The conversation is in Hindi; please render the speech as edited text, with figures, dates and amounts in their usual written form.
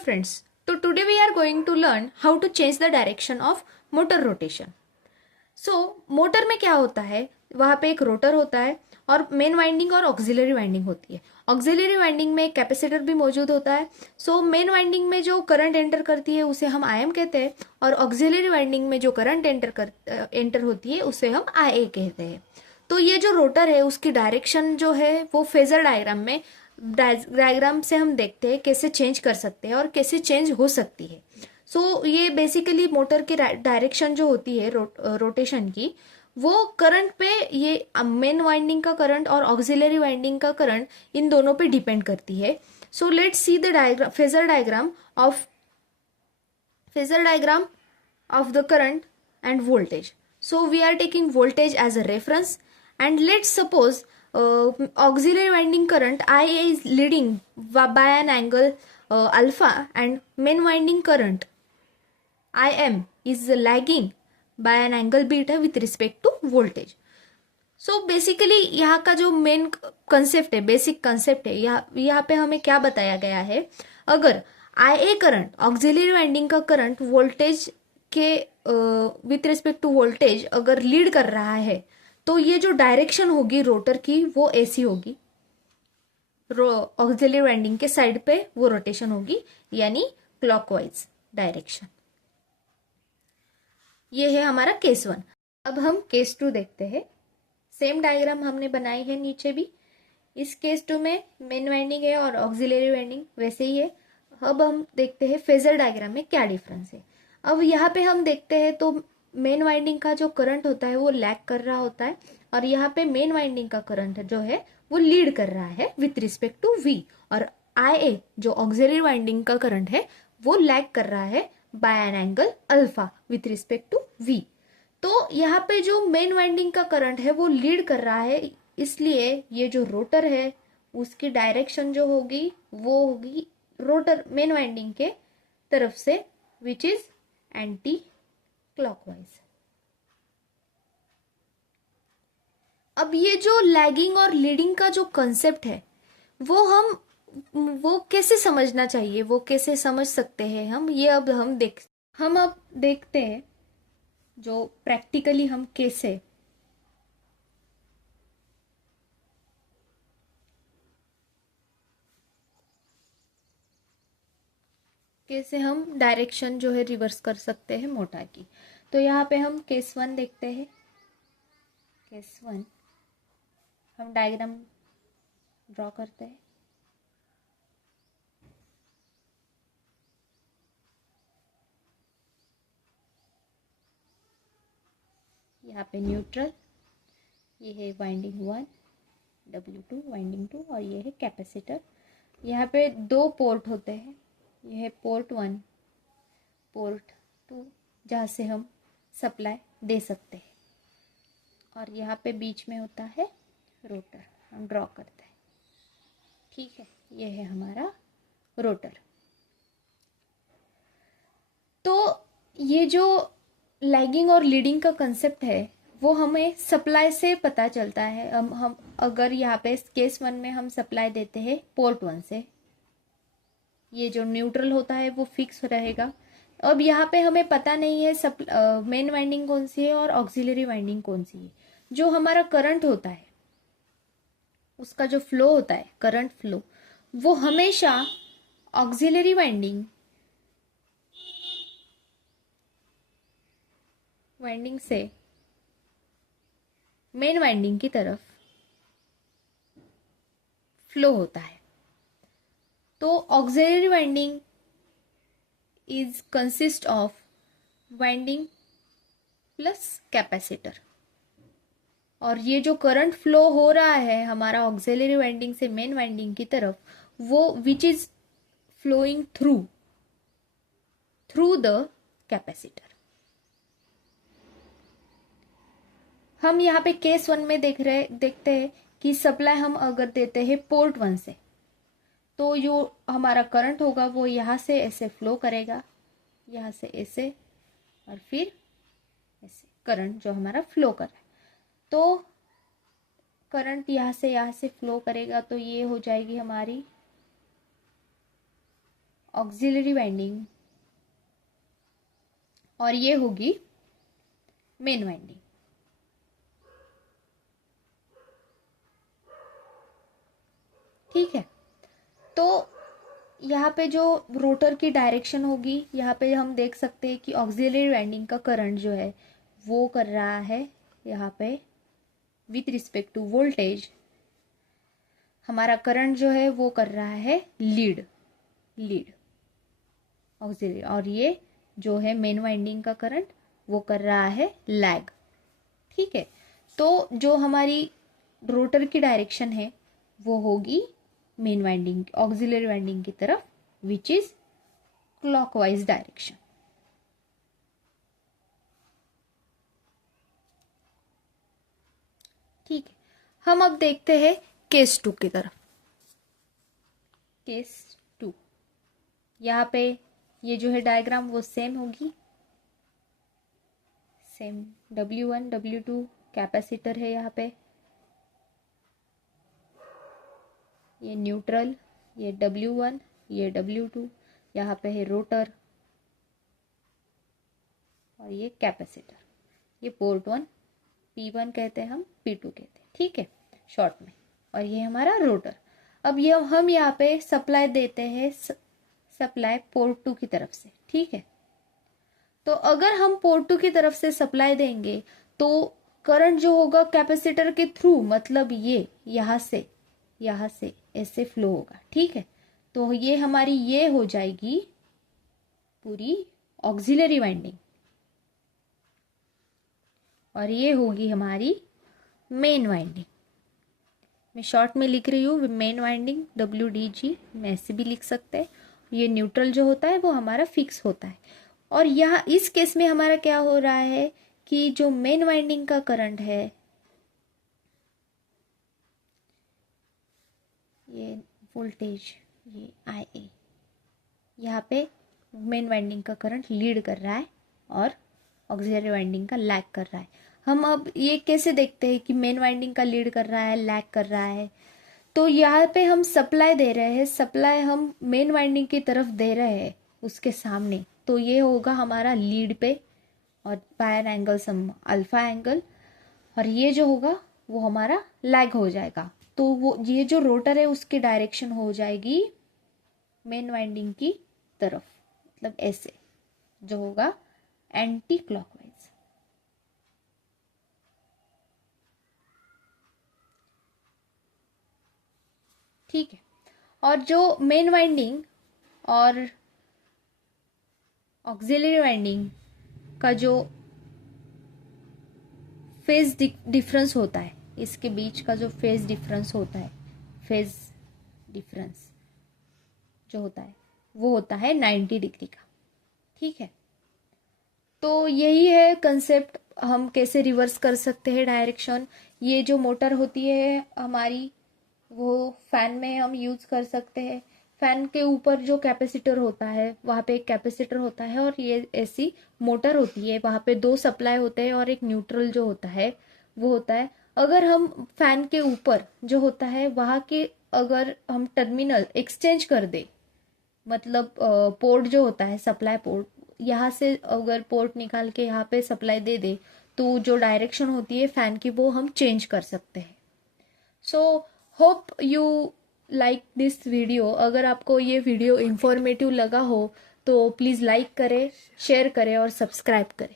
friends, so today we are going to learn how to change the direction of motor rotation. Motor में क्या होता है, वहाँ पे एक रोटर होता है और मेन वाइंडिंग और ऑक्सिलरी वाइंडिंग होती है. ऑक्सिलरी वाइंडिंग में एक कैपेसिटर भी मौजूद होता है. मेन वाइंडिंग में जो करंट एंटर करती है उसे हम आईएम कहते हैं और ऑक्सिलरी वाइंडिंग में जो करंट एंटर होती है उसे हम आईए कहते हैं. तो ये जो रोटर है उसकी डायरेक्शन जो है वो फेजर डायग्राम से हम देखते हैं कैसे चेंज कर सकते हैं और कैसे चेंज हो सकती है. ये बेसिकली मोटर की डायरेक्शन जो होती है रोटेशन की, वो करंट पे, ये मेन वाइंडिंग का करंट और ऑक्सिलरी वाइंडिंग का करंट इन दोनों पे डिपेंड करती है. Let's see the phasor diagram of the current and voltage. We are taking voltage as a reference, and let's suppose auxiliary winding current IA is leading by an angle alpha, and main winding current IM is lagging by an angle beta with respect to voltage. Basically यहाँ का जो मेन कंसेप्ट है, बेसिक कंसेप्ट है, यहाँ पे हमें क्या बताया गया है, अगर IA करंट, ऑक्सिलरी वाइंडिंग का करंट वोल्टेज के विथ रिस्पेक्ट टू वोल्टेज अगर लीड कर रहा है तो ये जो डायरेक्शन होगी रोटर की वो ऐसी होगी, ऑक्सिलरी वाइंडिंग के साइड पे वो रोटेशन होगी, यानी क्लॉकवाइज डायरेक्शन. ये है हमारा केस 1. अब हम केस 2 देखते हैं. सेम डायग्राम हमने बनाई है नीचे भी. इस केस 2 में मेन वाइंडिंग है और ऑक्सिलरी वाइंडिंग वैसे ही है. अब हम देखते हैं फेजर डायग्राम में क्या डिफरेंस है. अब यहाँ पे हम देखते हैं तो मेन वाइंडिंग का जो करंट होता है वो लैग कर रहा होता है और यहाँ पे मेन वाइंडिंग का करंट जो है वो लीड कर रहा है विथ रिस्पेक्ट टू वी, और IA जो ऑक्सिलरी वाइंडिंग का करंट है वो लैग कर रहा है by an angle alpha with respect to V. तो यहाँ पे जो मेन वाइंडिंग का करंट है वो लीड कर रहा है, इसलिए ये जो रोटर है उसकी डायरेक्शन जो होगी वो होगी रोटर मेन वाइंडिंग के तरफ से, विच इज एंटी क्लॉकवाइज. अब ये जो लैगिंग और लीडिंग का जो कंसेप्ट है वो कैसे समझना चाहिए, वो कैसे समझ सकते हैं हम, ये अब हम देखते हैं जो प्रैक्टिकली हम कैसे हम डायरेक्शन जो है रिवर्स कर सकते हैं मोटर की. तो यहाँ पे हम केस 1 देखते हैं. केस 1 हम डायग्राम ड्रॉ करते हैं. यहाँ पे न्यूट्रल, ये है वाइंडिंग 1, W2 वाइंडिंग 2, और ये है कैपेसिटर. यहाँ पे 2 पोर्ट होते हैं. यह है पोर्ट 1, पोर्ट 2, जहाँ से हम सप्लाई दे सकते हैं, और यहाँ पे बीच में होता है रोटर. हम ड्रॉ करते हैं. ठीक है, ये है हमारा रोटर. तो ये जो लैगिंग और लीडिंग का कंसेप्ट है वो हमें सप्लाई से पता चलता है. हम अगर यहाँ पे केस 1 में हम सप्लाई देते हैं पोर्ट 1 से, ये जो न्यूट्रल होता है वो फिक्स रहेगा. अब यहाँ पे हमें पता नहीं है मेन वाइंडिंग कौन सी है और ऑक्सिलरी वाइंडिंग कौन सी है. जो हमारा करंट होता है उसका जो फ्लो होता है, करंट फ्लो, वो हमेशा ऑक्सिलरी वाइंडिंग से मेन वाइंडिंग की तरफ फ्लो होता है. तो auxiliary winding is consist of winding plus capacitor, और ये जो करंट फ्लो हो रहा है हमारा ऑक्सिलरी वाइंडिंग से मेन वाइंडिंग की तरफ, वो which is flowing through the capacitor. हम यहाँ पे केस 1 में देखते हैं कि सप्लाई हम अगर देते हैं पोर्ट 1 से, तो जो हमारा करंट होगा वो यहाँ से ऐसे फ्लो करेगा, यहाँ से ऐसे, और फिर ऐसे करंट जो हमारा फ्लो कर रहा है. तो करंट यहाँ से फ्लो करेगा, तो ये हो जाएगी हमारी ऑक्सिलरी वाइंडिंग और ये होगी मेन वाइंडिंग। ठीक है, तो यहाँ पे जो रोटर की डायरेक्शन होगी, यहाँ पे हम देख सकते हैं कि ऑक्सिलरी वाइंडिंग का करंट जो है वो कर रहा है यहाँ पे विथ रिस्पेक्ट टू वोल्टेज, हमारा करंट जो है वो कर रहा है लीड ऑक्सिलरी, और ये जो है मेन वाइंडिंग का करंट वो कर रहा है लैग। ठीक है, तो जो हमारी रोटर की डायरेक्शन है वो होगी मेन वाइंडिंग ऑक्सिलरी वाइंडिंग की तरफ, विच इज क्लॉकवाइज डायरेक्शन। ठीक है, हम अब देखते हैं केस 2 की तरफ। केस 2, यहाँ पे ये जो है डायग्राम वो सेम होगी, सेम W1 W2 कैपेसिटर है यहाँ पे, ये न्यूट्रल, ये W1, ये W2, यहाँ पे है रोटर और ये कैपेसिटर, ये पोर्ट 1 P1 कहते हैं, हम P2 कहते हैं। ठीक है, शॉर्ट में, और ये हमारा रोटर। अब ये हम यहाँ पे सप्लाई देते हैं, सप्लाई पोर्ट 2 की तरफ से। ठीक है, तो अगर हम पोर्ट 2 की तरफ से सप्लाई देंगे तो करंट जो होगा कैपेसिटर के थ्रू, मतलब ये यहाँ से ऐसे फ्लो होगा। ठीक है, तो ये हमारी ये हो जाएगी पूरी ऑक्सिलरी वाइंडिंग और ये होगी हमारी मेन वाइंडिंग। मैं शॉर्ट में लिख रही हूँ मेन वाइंडिंग WDG, मैं ऐसे भी लिख सकते हैं। ये न्यूट्रल जो होता है वो हमारा फिक्स होता है। और यहाँ इस केस में हमारा क्या हो रहा है कि जो मेन वाइंडिंग का करंट है, ये वोल्टेज, ये IA, यहाँ पे मेन वाइंडिंग का करंट लीड कर रहा है और ऑक्सिलरी वाइंडिंग का लैग कर रहा है। हम अब ये कैसे देखते हैं कि मेन वाइंडिंग का लीड कर रहा है, लैग कर रहा है? तो यहाँ पे हम सप्लाई दे रहे हैं, सप्लाई हम मेन वाइंडिंग की तरफ दे रहे हैं उसके सामने, तो ये होगा हमारा लीड पे और bye angle sum alpha angle, और ये जो होगा वो हमारा लैग हो जाएगा। तो वो ये जो रोटर है उसकी डायरेक्शन हो जाएगी मेन वाइंडिंग की तरफ, मतलब ऐसे जो होगा एंटी क्लॉकवाइज। ठीक है, और जो मेन वाइंडिंग और ऑक्सिलरी वाइंडिंग का जो फेज डिफरेंस होता है, इसके बीच का जो फेज डिफरेंस होता है, फेज डिफरेंस जो होता है वो होता है 90 डिग्री का। ठीक है, तो यही है कंसेप्ट, हम कैसे रिवर्स कर सकते हैं डायरेक्शन। ये जो मोटर होती है हमारी वो फैन में हम यूज कर सकते हैं। फैन के ऊपर जो कैपेसिटर होता है वहाँ पे एक कैपेसिटर होता है और ये ऐसी मोटर होती है, वहाँ पे 2 सप्लाई होते हैं और एक न्यूट्रल जो होता है वो होता है। अगर हम फैन के ऊपर जो होता है वहाँ के अगर हम टर्मिनल एक्सचेंज कर दे, मतलब पोर्ट जो होता है सप्लाई पोर्ट, यहाँ से अगर पोर्ट निकाल के यहाँ पे सप्लाई दे दे तो जो डायरेक्शन होती है फैन की वो हम चेंज कर सकते हैं। So hope you like this video. अगर आपको ये वीडियो इंफॉर्मेटिव लगा हो तो प्लीज़ लाइक करें, शेयर करें और सब्सक्राइब करें।